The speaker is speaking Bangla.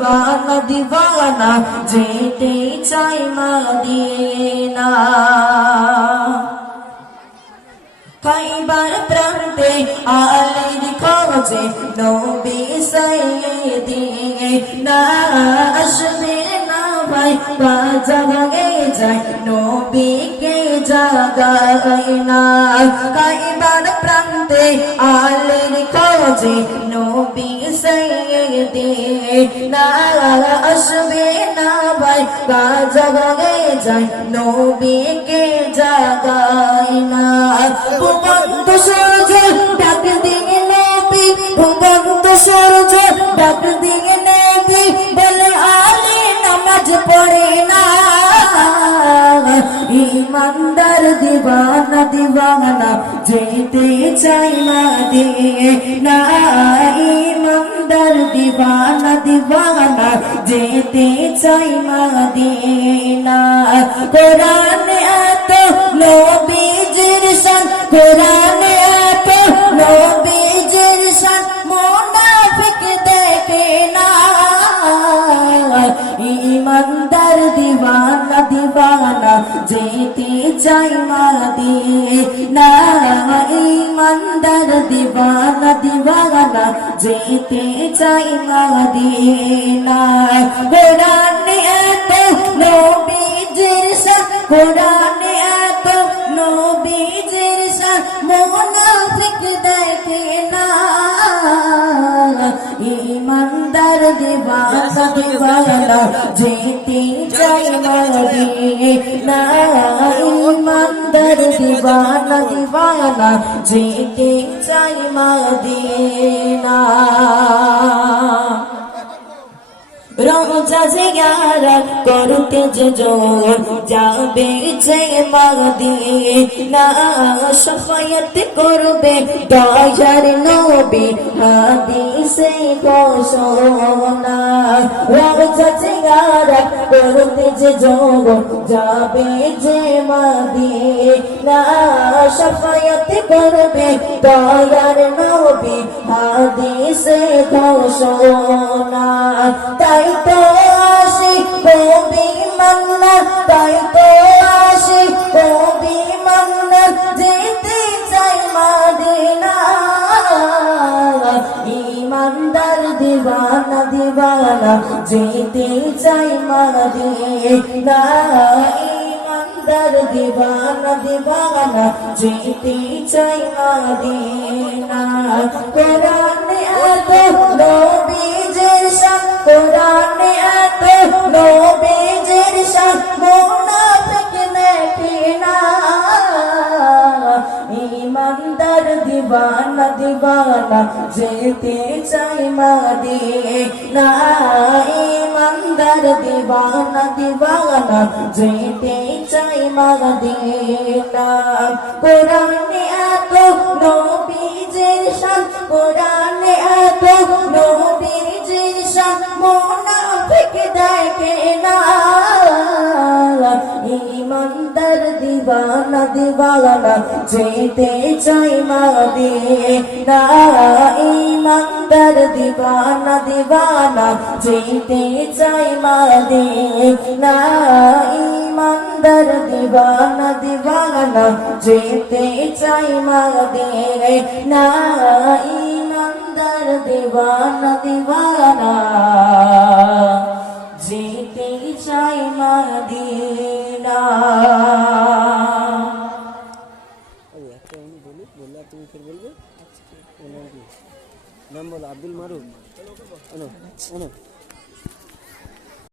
দিবানা দিবানা, যেতে চাই মদিনা। খাইবার প্রান্তে আলের খোঁজে নবী সাইয়েদি না আসবে না ভাই বাজা ভাগে যায় নবীকে জাগায় না। খাইবার প্রান্তে আলের খোঁজে নবী সাইয়েদি। না আসবে না ভাই, বাজা ভাগে যায় নবীকে জাগায় না। ভূমন্ত সূর্য ডাক দিয়ে নেবি ভূমন্ত সূর্য ডাক দিয়ে নেবি, বলে আলে নামাজ পড়ে না ইমানদার দিবানা দিবানা, যেতে চাই না দিয়ে না ইমানদার দিবানা দিবানা, যেতে চাই না দিয়ে না কোরআনে এত নবীজির শান, কোরআনে এত নবীজির দিওয়ানা যেতে চাই মাদিয়ে না ইমানদার দিওয়ানা দিওয়ানা যেতে চাই মাদিনা কোরআনে এত নবীজির শান, কোরআনে এত নবীজির শান, মুনাফিক দেখে দিবানা দিবানা যেতে চাই মদিনা ইমানদার দিবানা দিবানা যেতে চাই মদিনা রোজা জিয়ারত করতে যে জোর, যাবে যে মদিনা সফায়ত করবে দয়ার নবী হাদিসে ঘোষণা। রোজা জিয়ারত করতে যে জোর, যাবে যে মদিনা সফায়ত করবে দয়ার নবী হাদিসে ঘোষণা, তাই তো আসি কবি মান্না তাই তো আসি কবি মান্না যেতে চাই মাদিনা। ইমানদার দিবানা দিবানা, যেতে চাই মাদিনা। ইমানদার দিবানা দিবানা যেতে চাই মাদিনা কোরআনে এত নবীজের শান কোরআনে এত নবীজের শান মুনাফিক দেখে না ইমানদার দিবানা দিবানা যেতে চাই মাদিনা ইমানদার দিবানা দিবানা যেতে চাই মাদিনা কোরআনে এত নবীজের শান, কোরআনে এত নবীজের শান, মুনাফিক দেখে না। ইমানদার দিবানা দিবানা, যেতে চাই মাদিনা ইমানদার দিবানা দিবানা, যেতে চাই মাদিনা ইমানদার দিবানা দিবানা, যেতে চাই মাদিনা ইমানদার দিবানা দিবানা, যেতে চাই বললে আর বলবে? নাম বলো, আব্দুল মারুফ।